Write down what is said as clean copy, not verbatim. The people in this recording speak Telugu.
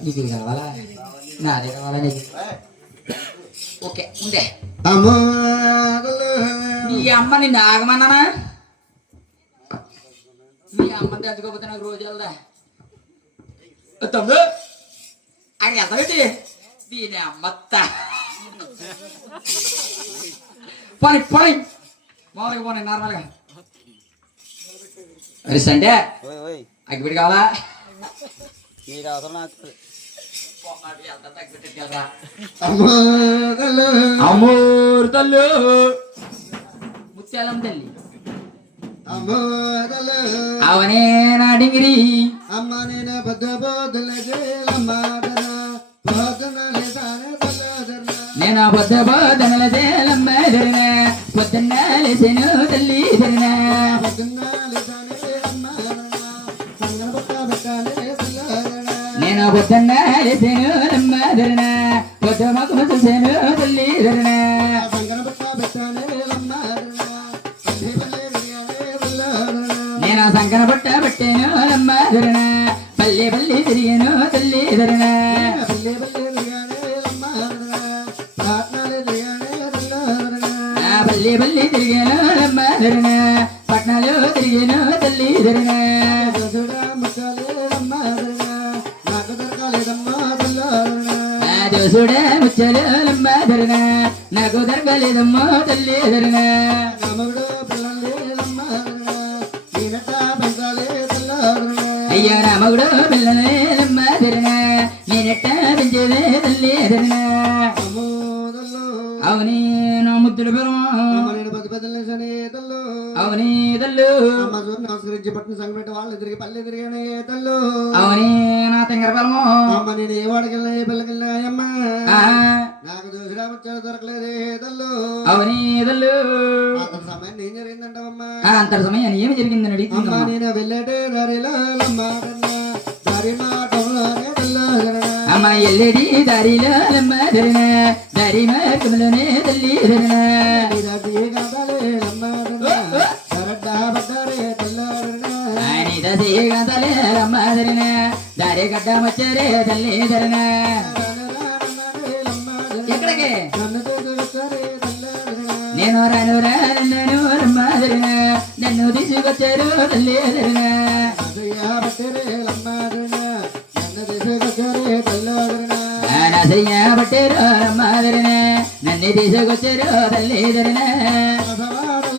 నీకు కావాలా నాదే కావాలా నీకు ఓకే ఉండే నీ అమ్మని నాగమన్నానా నీ అమ్మని తెచ్చుకోకపోతే నాకు రోజు వెళ్దా తమ్ముడు అక్కడ ఎంతటి దీని అమ్మత్త పోనీ పోనీ మామూలుగా పోనీ నార్మల్గా అంటే అగ్గిపెట్టి కావాలా మీరు అవసరం నాకు అమ్మోరు తల్లు ముత్యాలం తల్లి అవనే నా డింగిరి అమ్మ నేను నేను బొద్ద బోధనల తేలమ్మ ధరిన పొద్దున్న లేసేను తల్లి ధరిన నేను పొద్దున్న లేసేను అమ్మ ధరిన పొద్దు మాకు చూసేను తల్లి ధరిన నేను సంకన బట్ట పెట్టాను అమ్మ ధరిన పల్లె పల్లె తిరిగాను తల్లి ధరిన పల్లె పల్లె తిరిగాను అమ్మ ధరిన పట్నాలు తిరిగాను తల్లి ధరిన దోసుడే ముచ్చలు అమ్మ ధరిన నాకు దొరకలేదమ్మో తల్లి ధరిన అయ్యా నా మగుడు పిల్లలేదమ్మ ధరిన నేనెట్ట పెంచేదే తల్లి ధరిన అవునీ నా ముద్దుల అవునీ తల్లు నమస్కరించి పట్టిన సంగతి వాళ్ళు తిరిగి పల్లె తిరిగానే తల్లు అవునీ నా తెంగర బలము అమ్మ నేను ఏ వాడికెళ్ళినా ఏ పిల్లకెళ్ళినా అమ్మ నాకు దోషుడా వచ్చాడు దొరకలేదే తల్లు అవునీ తల్లు అంత సమయం ఏం జరిగిందంటావమ్మా అంత సమయం ఏమి జరిగిందని అడిగి నేను వెళ్ళేటే దారిలో దారి మాటలోనే అమ్మ ఎల్లడి దారిలో అమ్మ ధరిన దారి మార్గంలోనే తల్లి ధరిన అమ్మ ధరిన దారి గడ్డ మచ్చరే తల్లి ధరిన ఎక్కడికి నేను రాను రాను అమ్మ ధరిన నన్ను తీసుకొచ్చారు తల్లి ధరిన బట్టేరు అమ్మ ధరిన నన్ను తీసుకొచ్చారు తల్లి ధరిన